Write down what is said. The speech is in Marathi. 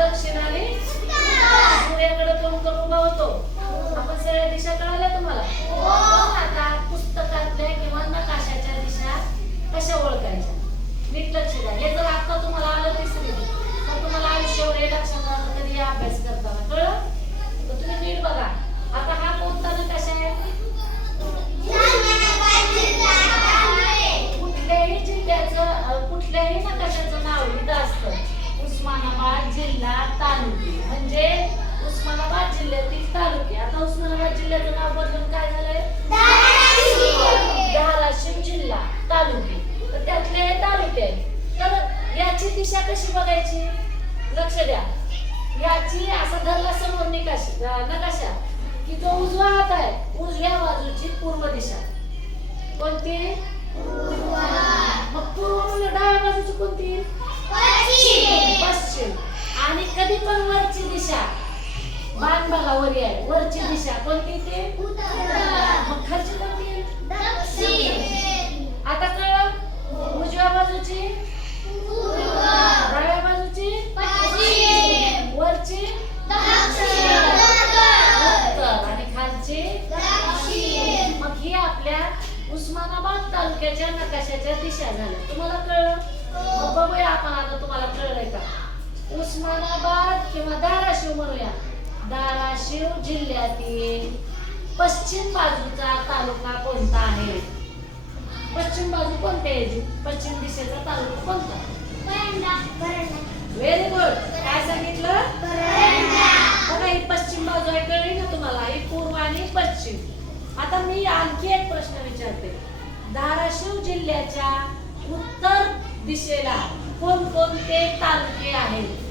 दक्षिण आणि सूर्याकडे तोंड करून उभा होतो आपण सगळ्या दिशा कळाल्या तुम्हाला आता पुस्तकातल्या किंवा नकाशाच्या दिशा कशा ओळखायच्या नीट लक्ष द्या हे जर आता तुम्हाला आलं तिसरी तर तुम्हाला आयुष्यावर हे लक्षात राहतं कधी हे अभ्यास करताना कळलं तर तुम्ही नीट बघा आता हा कोणता नकाशा आहे कुठल्याही जिल्ह्याचं अ, कुठल्याही नकाशाचं नाव इथं असतं उस्मानाबाद जिल्हा तालुके म्हणजे उस्मानाबाद जिल्ह्यातील तालुके आता उस्मानाबाद जिल्ह्याचं नाव बदलून काय झालंय धाराशिव जिल्हा तालुके तर त्यातले हे तालुके आहेत तर याची दिशा कशी बघायची? लक्ष द्या. याची असा धरला समोर निकाश नकाशा की जो उजवा हात आहे. उजव्या बाजूची पूर्व दिशा. कोणती? मग पूर्व म्हणजे डाव्या बाजूची कोणती? पश्चिम. आणि कधी पण वरची दिशा. बाण बघा वरी आहे. वरची दिशा कोणती ते? मग खालची कोणती आता कळलं उजव्या बाजूची डाव्या बाजूची वरची उत्तर आणि खालची मग ही आपल्या उस्मानाबाद तालुक्याच्या नकाशाच्या दिशा झाल्या. तुम्हाला कळलं? मग बघूया आपण आता तुम्हाला कळलंय का? उस्मानाबाद किंवा धाराशिव म्हणूया. धाराशिव जिल्ह्यातील पश्चिम बाजूचा तालुका कोणता आहे? पश्चिम बाजू कोणते आहे? पश्चिम दिशेचा तालुका कोणता? व्हेरी गुड काय सांगितलं? बघा ही पश्चिम बाजू आहे कळली ना तुम्हाला? ही पूर्व आणि पश्चिम. आता मी आणखी एक प्रश्न विचारते. धाराशिव जिल्ह्याच्या उत्तर दिशेला कोणकोणते तालुके आहेत?